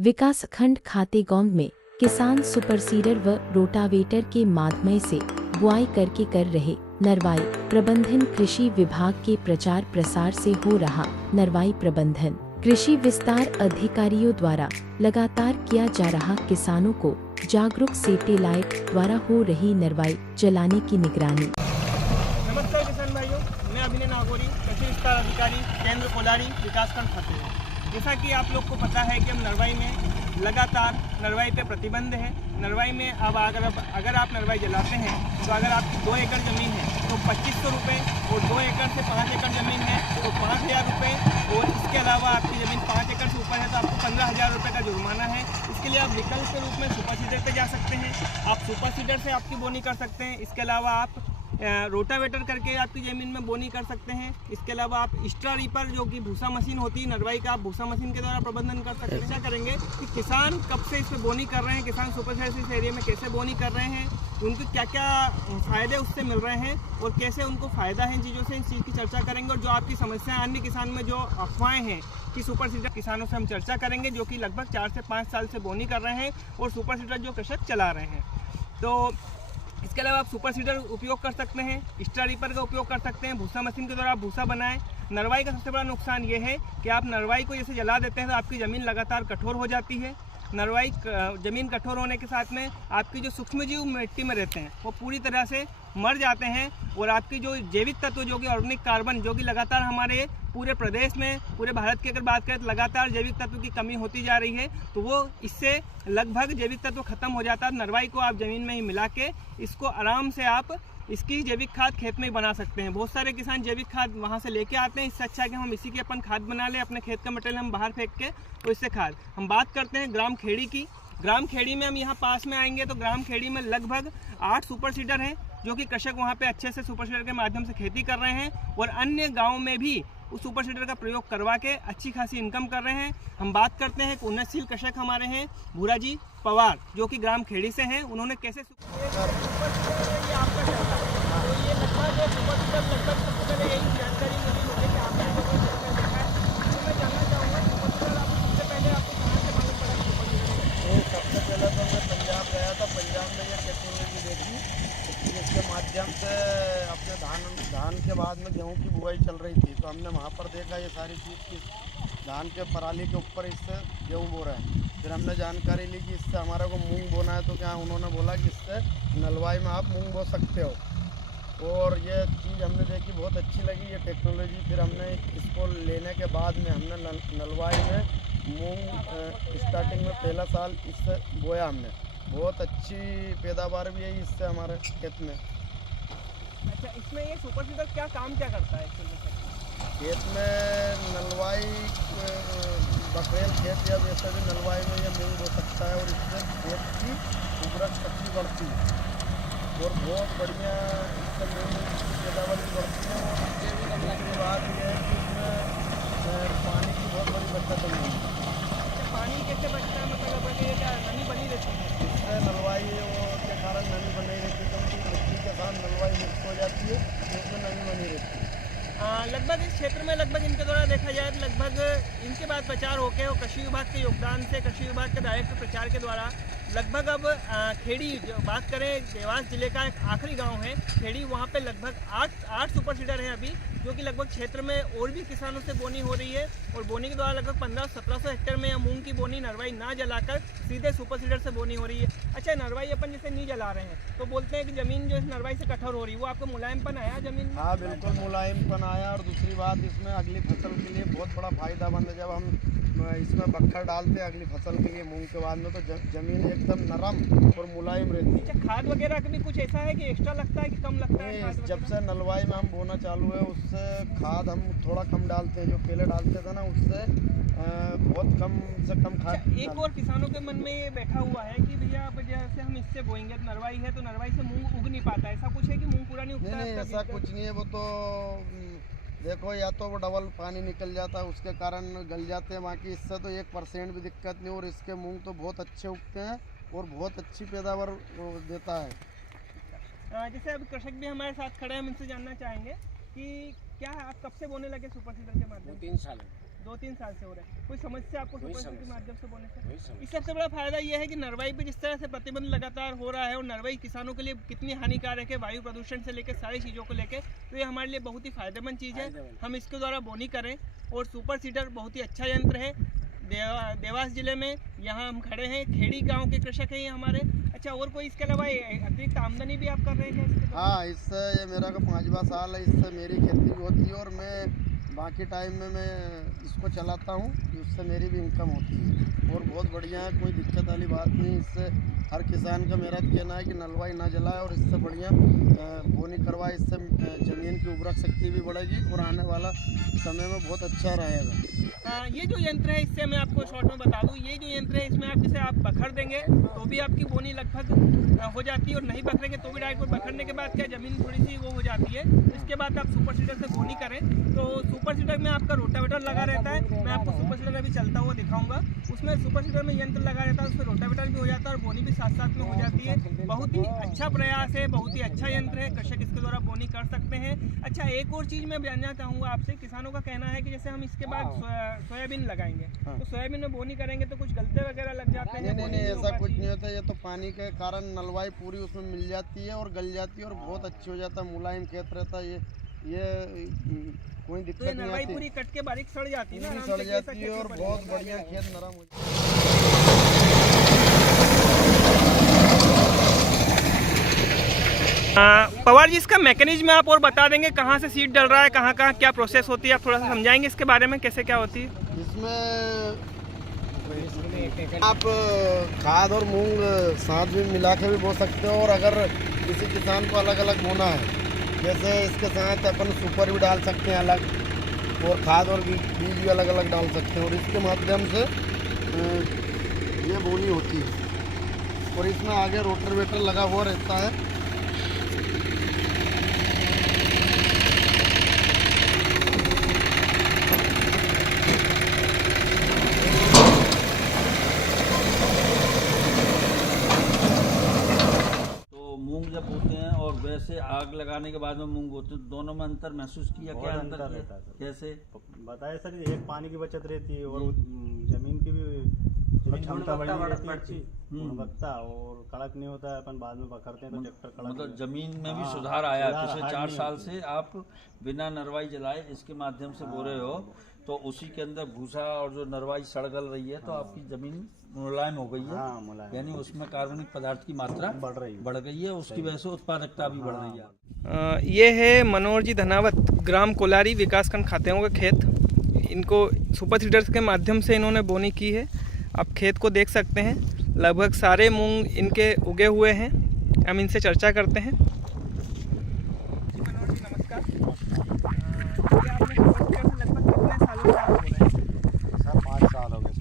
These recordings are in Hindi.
विकासखंड खातेगांव में किसान सुपर सीडर व रोटावेटर के माध्यम से बुआई करके कर रहे नरवाई प्रबंधन कृषि विभाग के प्रचार प्रसार से हो रहा नरवाई प्रबंधन कृषि विस्तार अधिकारियों द्वारा लगातार किया जा रहा किसानों को जागरूक सैटेलाइट द्वारा हो रही नरवाई चलाने की निगरानी। नमस्कार किसान भाइयों, मैं अभिनय नागौरी, कृषि विस्तार अधिकारी केंद्र कोलारी विकासखंड खातेगांव। जैसा कि आप लोग को पता है कि हम नरवाई में लगातार नरवाई पे प्रतिबंध है। नरवाई में अब अगर आप नरवाई जलाते हैं तो अगर आपकी 2 एकड़ ज़मीन है तो 2500 रुपये, और 2 एकड़ से 5 एकड़ ज़मीन है तो 5000 रुपये, और इसके अलावा आपकी ज़मीन 5 एकड़ से ऊपर है तो आपको 15000 रुपये का जुर्माना है। इसके लिए आप विकल्प के रूप में सुपर सीडर पे जा सकते हैं। आप सुपर सीडर से आपकी बोनी कर सकते हैं। इसके अलावा आप रोटावेटर करके आपकी ज़मीन में बोनी कर सकते हैं। इसके अलावा आप एक्स्ट्रा रीपर जो कि भूसा मशीन होती है नरवाई का, आप भूसा मशीन के द्वारा प्रबंधन कर सकते हैं। क्या करेंगे कि किसान कब से इस पर बोनी कर रहे हैं, किसान सुपर सीडर से इस एरिया में कैसे बोनी कर रहे हैं, उनके क्या क्या फ़ायदे उससे मिल रहे हैं और कैसे उनको फ़ायदा है इन चीज़ों से, इस चीज़ की चर्चा करेंगे। और जो आपकी समस्याएं अन्य किसान में जो अफवाहें हैं कि सुपर सीडर किसानों से हम चर्चा करेंगे जो कि लगभग 4 से 5 साल से बोनी कर रहे हैं और सुपर सीडर जो कृषक चला रहे हैं। तो इसके अलावा आप सुपर सीडर उपयोग कर सकते हैं, एक्स्ट्रा रीपर का उपयोग कर सकते हैं, भूसा मशीन के द्वारा आप भूसा बनाएं। नरवाई का सबसे बड़ा नुकसान ये है कि आप नरवाई को जैसे जला देते हैं तो आपकी ज़मीन लगातार कठोर हो जाती है। नरवाई ज़मीन कठोर होने के साथ में आपकी जो सूक्ष्म जीव मिट्टी में रहते हैं वो पूरी तरह से मर जाते हैं, और आपकी जो जैविक तत्व जो कि ऑर्गेनिक कार्बन जो कि लगातार हमारे पूरे प्रदेश में, पूरे भारत की अगर बात करें तो लगातार जैविक तत्व की कमी होती जा रही है, तो वो इससे लगभग जैविक तत्व खत्म हो जाता है। नरवाई को आप ज़मीन में ही मिला के इसको आराम से आप इसकी जैविक खाद खेत में ही बना सकते हैं। बहुत सारे किसान जैविक खाद वहाँ से लेके आते हैं, इससे अच्छा है कि हम इसी की अपन खाद बना लें, अपने खेत का मटेरियल हम बाहर फेंक के तो इससे खाद। हम बात करते हैं ग्राम खेड़ी की। ग्राम खेड़ी में हम यहाँ पास में आएंगे तो ग्राम खेड़ी में लगभग 8 सुपर सीडर हैं जो कि कृषक वहाँ पे अच्छे से सुपर सीडर के माध्यम से खेती कर रहे हैं, और अन्य गाँव में भी उस सुपर सीडर का प्रयोग करवा के अच्छी खासी इनकम कर रहे हैं। हम बात करते हैं कि उन्नतशील कृषक हमारे हैं भूरा जी पवार जो कि ग्राम खेड़ी से हैं। उन्होंने कैसे सबसे पहले तो मैं पंजाब गया था, पंजाब में ये टेक्नोलॉजी देखी जिसके माध्यम से अपने धान के बाद में गेहूं की बुआई चल रही थी, तो हमने वहाँ पर देखा ये सारी चीज़ की धान के पराली के ऊपर इससे गेहूं बो रहा है। फिर हमने जानकारी ली कि इससे हमारे को मूंग बोना है, तो क्या उन्होंने बोला कि इससे नलवाई में आप मूंग बो सकते हो, और ये चीज़ हमने देखी, बहुत अच्छी लगी ये टेक्नोलॉजी। फिर हमने इसको लेने के बाद में हमने नलवाई में मूंग स्टार्टिंग में पहला साल इससे बोया हमने, बहुत अच्छी पैदावार भी है इससे हमारे खेत में। अच्छा, इसमें ये सुपर सीडर क्या काम क्या करता है खेत में? नलवाई बकरेल खेत या वैसे भी नलवाई में ये मूंग बो सकता है, और इससे खेत की उर्वरक शक्ति बढ़ती है और बहुत बढ़िया इससे मूंग की पैदावार भी बढ़ती है। और दूसरी बात यह है कि इसमें पानी की बहुत बड़ी बचत है। पानी कैसे बचता है, मतलब ये क्या नमी बनी रहती है? इससे नलवाई के कारण नमी बनी रहती है, क्योंकि मिट्टी के साथ नलवाई मिक्स हो जाती है, इसमें नमी बनी रहती है। लगभग इस क्षेत्र में लगभग इनके द्वारा देखा जाए तो लगभग इनके बाद प्रचार होकर और कृषि विभाग के योगदान से, कृषि विभाग के डायरेक्ट प्रचार के द्वारा लगभग अब खेड़ी जो बात करें देवास जिले का एक आखिरी गांव है खेड़ी, वहां पे लगभग 8 सुपर सीडर हैं अभी, जो कि लगभग क्षेत्र में और भी किसानों से बोनी हो रही है, और बोनी के द्वारा लगभग 1500-1700 हेक्टेयर में मूंग की बोनी नरवाई ना जलाकर सीधे सुपर सीडर से बोनी हो रही है। अच्छा, नरवाई अपन जैसे नहीं जला रहे हैं तो बोलते हैं कि ज़मीन जो इस नरवाई से कठोर हो रही है, वो आपको मुलायमपन आया ज़मीन में? हाँ, बिल्कुल मुलायमपन आया। और दूसरी बात, इसमें अगली फसल के लिए बहुत बड़ा फायदामंद है। जब हम इसमें बखर डालते हैं अगली फसल के लिए मूंग के बाद में, तो ज़मीन एकदम नरम और मुलायम रहती है। अच्छा, खाद वगैरह का भी कुछ ऐसा है कि एक्स्ट्रा लगता है कि कम लगता है खाद? जब से नलवाई में हम बोना चालू है उससे खाद हम थोड़ा कम डालते हैं, जो पहले डालते थे ना उससे बहुत कम से कम खाद। एक और किसानों के मन में ये बैठा हुआ है कि भैया अब जैसे हम इससे बोएंगे तो नरवाई है तो नरवाई से मूंग उग नहीं पाता, ऐसा कुछ है कि मूंग पूरा नहीं उगता? नहीं, ऐसा कुछ नहीं है। वो तो देखो, या तो वो डबल पानी निकल जाता है उसके कारण गल जाते हैं, बाकी इससे तो 1% भी दिक्कत नहीं। और इसके मूंग तो बहुत अच्छे उगते हैं और बहुत अच्छी पैदावार देता है। जैसे अब कृषक भी हमारे साथ खड़े हैं, हम इनसे जानना चाहेंगे कि क्या आप कब से बोने लगे सुपर सीडर के माध्यम? 3 साल 2-3 साल से हो रहा है। कोई समस्या आपको सुपर सीडर के माध्यम से बोने से? इस सबसे बड़ा फायदा ये है कि नरवाई पे जिस तरह से प्रतिबंध लगातार हो रहा है और नरवाई किसानों के लिए कितनी हानिकारक है, वायु प्रदूषण से लेकर सारी चीज़ों को लेकर, तो ये हमारे लिए बहुत ही फायदेमंद चीज़ है। हम इसके द्वारा बोनी करें और सुपर सीडर बहुत ही अच्छा यंत्र है। देवास जिले में यहाँ हम खड़े हैं, खेड़ी गांव के कृषक हैं ये हमारे। अच्छा, और कोई इसके अलावा अतिरिक्त आमदनी भी आप कर रहे हैं क्या? हाँ, इससे ये मेरा का 5वां साल है, इससे मेरी खेती भी होती है और मैं बाकी टाइम में मैं इसको चलाता हूँ, उससे मेरी भी इनकम होती है और बहुत बढ़िया है, कोई दिक्कत वाली बात नहीं। इससे हर किसान का मेरा कहना है कि नलवाई ना जलाए और इससे बढ़िया बोनी करवाए। इससे ज़मीन की उर्वरक शक्ति भी बढ़ेगी और आने वाला समय में बहुत अच्छा रहेगा। ये जो यंत्र है, इससे मैं आपको शॉर्ट में बता दूं, ये जो यंत्र है इसमें आप जैसे आप बखर देंगे तो भी आपकी बोनी लगभग हो जाती है और नहीं बखरेंगे तो भी डायरेक्ट बखरने के बाद क्या ज़मीन थोड़ी सी वो हो जाती है। इसके बाद आप सुपर सीडर से बोनी करें तो सुपर सीडर में आपका रोटावेटर लगा रहता है। मैं आपको सुपर सीडर अभी चलता हुआ दिखाऊंगा। उसमें सुपर सीडर में यंत्र लगा रहता है, उसमें रोटावेटर भी हो जाता है और बोनी भी साथ साथ में हो जाती है। बहुत ही अच्छा प्रयास है, बहुत ही अच्छा यंत्र है, कृषक इसके द्वारा बोनी कर सकते हैं। अच्छा, एक और चीज़ मैं जानना चाहूँगा आपसे, किसानों का कहना है कि जैसे हम इसके बाद सोयाबीन लगाएंगे तो सोयाबीन में बोनी करेंगे तो कुछ गलते वगैरह लग जाते हैं? नहीं, ऐसा कुछ नहीं होता। ये तो पानी के कारण नलवाई पूरी उसमें मिल जाती है और गल जाती है और बहुत अच्छी हो जाता है, मुलायम खेत रहता है। ये कोई दिक्कत नहीं आती। नलवाई पूरी कट के बारीक सड़ जाती है ना, सड़ जाती है और बहुत बढ़िया खेत नरम हो जाता है। पवार जी, इसका मैकेनिज्म आप और बता देंगे, कहाँ से सीड डल रहा है, कहाँ कहाँ क्या प्रोसेस होती है, आप थोड़ा सा समझाएंगे इसके बारे में, कैसे क्या होती है? इसमें आप खाद और मूंग साथ में मिला के भी बो सकते हो और अगर किसी किसान को अलग अलग बोना है, जैसे इसके साथ अपन सुपर भी डाल सकते हैं अलग और खाद और बीज भी अलग अलग डाल सकते हैं और इसके माध्यम से ये बोनी होती है। और इसमें आगे रोटावेटर लगा हुआ रहता है। वैसे आग लगाने के बाद में मूंग बोते हैं, दोनों में अंतर महसूस किया? क्या अंतर रहता है? कैसे बताया सर, एक पानी की बचत रहती है और जमीन की भी क्षमता बढ़ी रहती है, अच्छी गुणवत्ता, और कड़क नहीं होता है। अपन बाद में बखरते हैं तो ट्रैक्टर कड़क, मतलब जमीन में भी सुधार आया पिछले 4 साल से। आप बिना नरवाई जलाए इसके माध्यम से बो रहे हो तो उसी के अंदर भूसा और जो नरवाई सड़गल रही है तो आपकी जमीन मुलायम हो गई है, यानी उसमें कार्बनिक पदार्थ की मात्रा बढ़ गई है, उसकी वजह से उत्पादकता भी बढ़ रही है। ये है मनोहर जी धनावत, ग्राम कोलारी, विकासखंड खातेओं का खेत। इनको सुपर सीडर्स के माध्यम से इन्होंने बोनी की है। आप खेत को देख सकते हैं, लगभग सारे मूंग इनके उगे हुए हैं। हम इनसे चर्चा करते हैं। मनोहर जी नमस्कार, ये आपने लगभग कितने सालों से हो रहा है? सर 5 साल हो गए।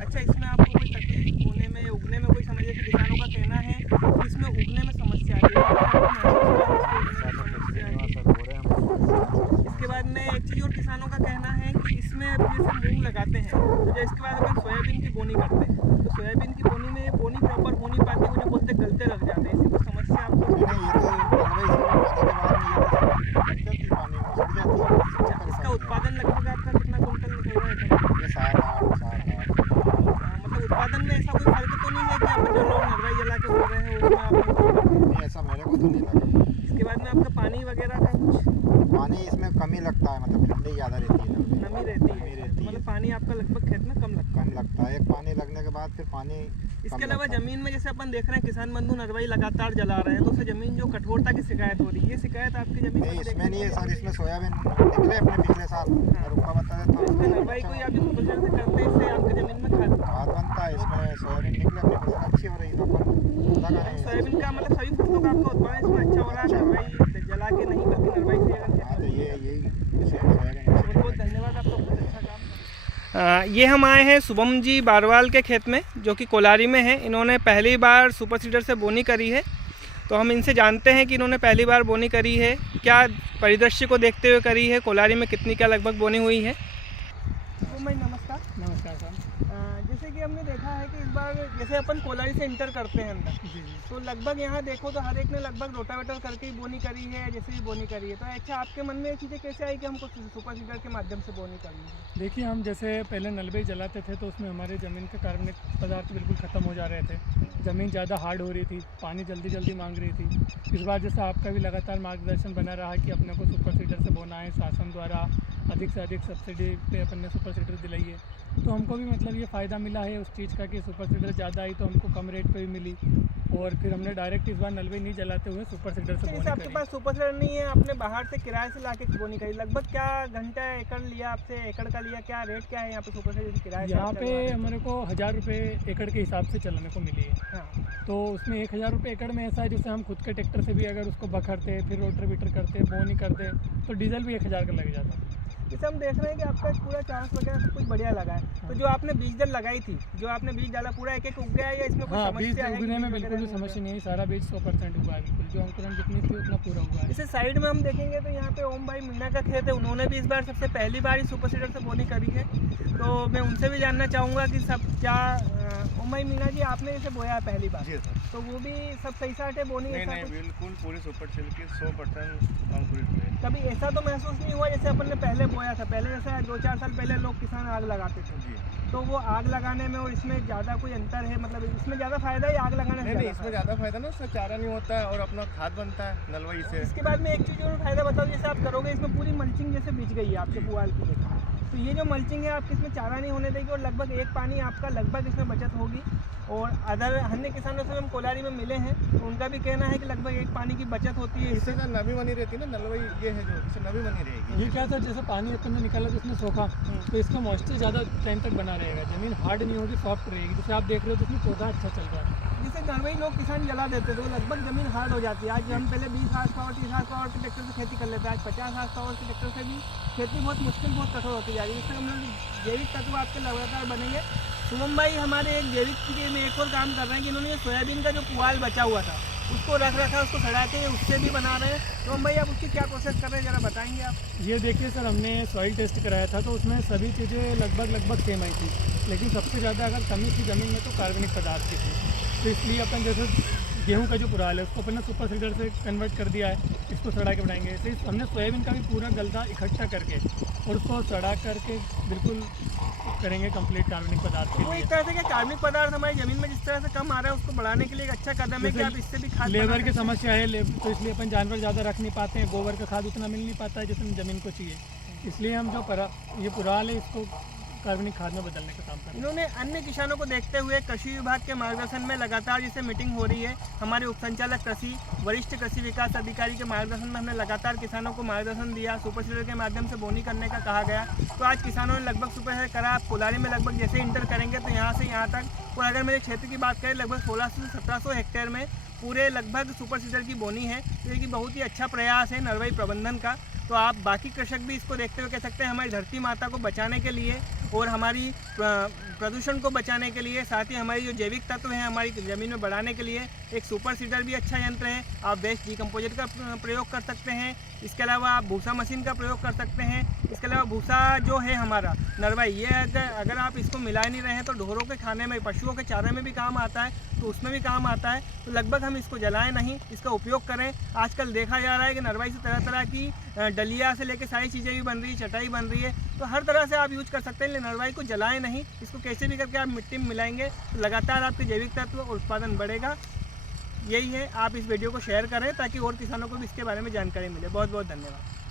अच्छा, इसमें आपको कोई तकलीफ होने में, उगने में कोई समझिए कि किसानों का कहना है कि इसमें उगने में समस्या आ रही है? इसके बाद में एक चीज़ और, किसानों का कहना है कि इसमें जैसे मूंग लगाते हैं तो इसके बाद अपन सोयाबीन की बोनी करते हैं तो सोयाबीन की बोनी में बोनी प्रॉपर हो नहीं पाती, वो जो बोलते गलते लग जाते हैं। इसकी कोई समस्या आपको? इसका उत्पादन लगभग आपका कितना कुंटल निकल रहा है? मतलब उत्पादन में ऐसा कोई फर्क तो नहीं है कि आप जो लोग नरवाई जला के बोल रहे हैं उसमें आप? ऐसा मेरे को तो नहीं लगा। इसके बाद में आपका पानी वगैरह का कुछ? पानी इसमें कमी लगता है, मतलब ठंडी ज़्यादा रहती है, नमी रहती है, मतलब पानी आपका लगभग खेत में कम लगता है। एक पानी लगने के बाद फिर पानी। इसके अलावा जमीन में जैसे अपन देख रहे हैं किसान बंधु नरवाई लगातार जला रहे हैं तो उससे जमीन जो कठोरता की शिकायत हो रही है, ये शिकायत आपकी जमीन नहीं, इसमें नहीं है सर। इसमें सोयाबीन निकले अपने पिछले साल, रुका बता देता हूँ। इसमें नरवाई कोई आप जो सुपर सीडर से करते हैं इससे आपकी जमीन में खाद बनता है। इसमें सोयाबीन निकले, अपनी फसल अच्छी हो रही है तो अपन सोयाबीन का मतलब सभी फसलों का आपका उत्पादन इसमें अच्छा हो रहा है, नरवाई जला के नहीं बल्कि नरवाई से। यही बहुत धन्यवाद आपका, बहुत अच्छा काम। ये हम आए हैं शुभम जी बारवाल के खेत में जो कि कोलारी में है। इन्होंने पहली बार सुपर सीडर से बोनी करी है तो हम इनसे जानते हैं कि इन्होंने पहली बार बोनी करी है, क्या परिदृश्य को देखते हुए करी है, कोलारी में कितनी क्या लगभग बोनी हुई है। नमस्कार। नमस्कार सर। जैसे कि हमने देखा है कि इस बार जैसे अपन कोलारी से इंटर करते हैं अंदर, तो लगभग यहाँ देखो तो हर एक ने लगभग रोटावेटर करके ही बोनी करी है, जैसे भी बोनी करी है। तो अच्छा, आपके मन में ये चीज़ें कैसे आई कि हमको सुपर सीडर के माध्यम से बोनी करनी है? देखिए, हम जैसे पहले नलबे जलाते थे तो उसमें हमारे ज़मीन के कार्बनिक पदार्थ बिल्कुल ख़त्म हो जा रहे थे, ज़मीन ज़्यादा हार्ड हो रही थी, पानी जल्दी जल्दी मांग रही थी। इस बार जैसा आपका भी लगातार मार्गदर्शन बना रहा कि अपने को सुपर सीडर से बोना है, शासन द्वारा अधिक से अधिक सब्सिडी पे अपन ने सुपर सीडर दिलाई है, तो हमको भी मतलब ये फ़ायदा मिला है उस चीज़ का कि सुपर सीडर ज़्यादा आई तो हमको कम रेट पे भी मिली, और फिर हमने डायरेक्ट इस बार नलवे नहीं जलाते हुए सुपर सीडर से बोनी आपके करी। पास सुपर सीडर नहीं है, आपने बाहर से किराए से लाके बोनी करी, लगभग क्या घंटा एकड़ लिया आपसे, एकड़ का लिया, क्या रेट क्या है यहाँ पे सुपर सीडर किराए? यहाँ पे हमारे को 1000 रुपये एकड़ के हिसाब से चलाने को मिली है। हाँ। तो उसमें 1000 रुपये एकड़ में ऐसा है जैसे हम खुद के ट्रैक्टर से भी अगर उसको बखरते फिर रोटर बीटर करते बोनी करते तो डीजल भी 1000 का लग जाता। जैसे हम देख रहे हैं कि आपका पूरा चांस वगैरह सब कुछ बढ़िया लगा है, तो जो आपने बीज दल लगाई थी, जो आपने बीज डाला पूरा एक एक उग गया है या इसमें कोई हाँ, बीज समस्या है? उगने में बिल्कुल भी समस्या नहीं है, सारा बीज 100% हुआ है, बिल्कुल जो अंकुरण जितनी थी उतना पूरा हुआ है। जैसे साइड में हम देखेंगे तो यहाँ पे ओम भाई मीणा का खेत है, उन्होंने भी इस बार सबसे पहली बार ही सुपर सीडर से बोनी करी है, तो मैं उनसे भी जानना चाहूँगा कि सब क्या ओम भाई मीणा जी आपने इसे बोया है पहली बार? जी सर। तो वो भी सब सही साट है बोनी? नहीं, बिल्कुल पूरी सुपर सीडर की 100% अंकुरित हुए। कभी ऐसा तो महसूस नहीं हुआ जैसे अपन ने पहले बोया था, पहले जैसे 2-4 साल पहले लोग किसान आग लगाते थे, जी। तो वो आग लगाने में और इसमें ज़्यादा कोई अंतर है? मतलब इसमें ज़्यादा फायदा है आग लगाने से? नहीं, इसमें ज़्यादा फायदा ना, उससे चारा नहीं होता है और अपना खाद बनता है नलवाई से। इसके बाद में एक चीज़ और फायदा बताओ, जैसे आप करोगे इसमें पूरी मल्चिंग जैसे बिछ गई है आपके पुआल की देखा, तो ये जो मल्चिंग है आपकी इसमें चारा नहीं होने देगी और लगभग एक पानी आपका लगभग इसमें बचत होगी। और अदर अन्य किसानों से हम कोलारी में मिले हैं तो उनका भी कहना है कि लगभग एक पानी की बचत होती है इससे नमी बनी रहती है ना, नलवाई ये है जो इससे नमी बनी रहेगी। ये क्या था, जैसे पानी अपन ने निकाला तो उसमें सोखा, तो इसका मॉइस्चर ज़्यादा टाइम तक बना रहेगा, ज़मीन हार्ड नहीं होगी, सॉफ्ट रहेगी। जैसे आप देख रहे हो तो उसमें पौधा अच्छा चल रहा है। जैसे नलवाई लोग किसान जला देते थे, तो लगभग ज़मीन हार्ड हो जाती है। आज हम पहले 20 हार्स पावर 30 हार्स पावर के ट्रैक्टर से खेती कर लेते हैं, आज 50 हार्स पावर के ट्रैक्टर से भी खेती बहुत मुश्किल, बहुत कठोर होती जा रही है। जिससे हम लोग जैविक तत्व आपके लगातार बनेंगे। शुभम भाई हमारे एक जैविक के में एक और काम कर रहे हैं कि इन्होंने सोयाबीन का जो पुआल बचा हुआ था उसको रख रखा, उसको सड़ा के उससे भी बना रहे हैं। तो हम भाई आप उसकी क्या प्रोसेस कर रहे हैं, ज़रा बताएंगे आप? ये देखिए सर, हमने सॉइल टेस्ट कराया था तो उसमें सभी चीज़ें लगभग सेम आई थी, लेकिन सबसे ज़्यादा अगर कमी थी ज़मीन में तो कार्बनिक पदार्थ की थी। तो इसलिए अपन जैसे गेहूं का जो पुराल है उसको अपन ने सुपर सीडर से कन्वर्ट कर दिया है, इसको सड़ा के बनाएंगे। ऐसे ही हमने सोयाबीन का भी पूरा गलदा इकट्ठा करके और उसको सड़ा करके बिल्कुल करेंगे कंप्लीट कार्बनिक पदार्थ के वो लिए। एक तरह से क्या कार्बनिक पदार्थ हमारी ज़मीन में जिस तरह से कम आ रहा है उसको बढ़ाने के लिए एक अच्छा कदम है कि आप इससे भी खाद लेबर बना की सकते हैं। समस्या है, तो इसलिए अपन जानवर ज़्यादा रख नहीं पाते हैं, गोबर का खाद उतना मिल नहीं पाता है जितना ज़मीन को चाहिए, इसलिए हम जो ये पुराल है इसको कार्बनिक खाद में बदलने का काम कर रहे हैं। इन्होंने अन्य किसानों को देखते हुए कृषि विभाग के मार्गदर्शन में लगातार जैसे मीटिंग हो रही है, हमारे उप संचालक कृषि वरिष्ठ कृषि विकास अधिकारी के मार्गदर्शन में हमने लगातार किसानों को मार्गदर्शन दिया, सुपर सीडर के माध्यम से बोनी करने का कहा गया। तो आज किसानों ने लगभग सुपर सीडर करा। आप कोलारी में लगभग जैसे इंटर करेंगे तो यहाँ से यहाँ तक, और अगर मेरे क्षेत्र की बात करें लगभग 1600 से 1700 हेक्टेयर में पूरे लगभग सुपर सीडर की बोनी है। तो ये बहुत ही अच्छा प्रयास है नलवाई प्रबंधन का। तो आप बाकी कृषक भी इसको देखते हुए कह सकते हैं हमारी धरती माता को बचाने के लिए और हमारी प्रदूषण को बचाने के लिए, साथ ही हमारी जो जैविक तत्व हैं हमारी ज़मीन में बढ़ाने के लिए एक सुपर सीडर भी अच्छा यंत्र है। आप वेस्ट डिकम्पोजर का प्रयोग कर सकते हैं, इसके अलावा आप भूसा मशीन का प्रयोग कर सकते हैं। इसके अलावा भूसा जो है हमारा नरवाई, ये अगर आप इसको मिला नहीं रहे हैं तो ढोरों के खाने में, पशुओं के चारे में भी काम आता है, तो उसमें भी काम आता है। तो लगभग हम इसको जलाएं नहीं, इसका उपयोग करें। आजकल देखा जा रहा है कि नरवाई से तरह तरह की डलिया से लेके सारी चीज़ें भी बन रही है, चटाई बन रही है, तो हर तरह से आप यूज कर सकते हैं। लेकिन नरवाई को जलाएं नहीं, इसको कैसे भी करके आप मिट्टी में मिलाएंगे तो लगातार आपके जैविक तत्व और उत्पादन बढ़ेगा। यही है, आप इस वीडियो को शेयर करें ताकि और किसानों को भी इसके बारे में जानकारी मिले। बहुत बहुत धन्यवाद।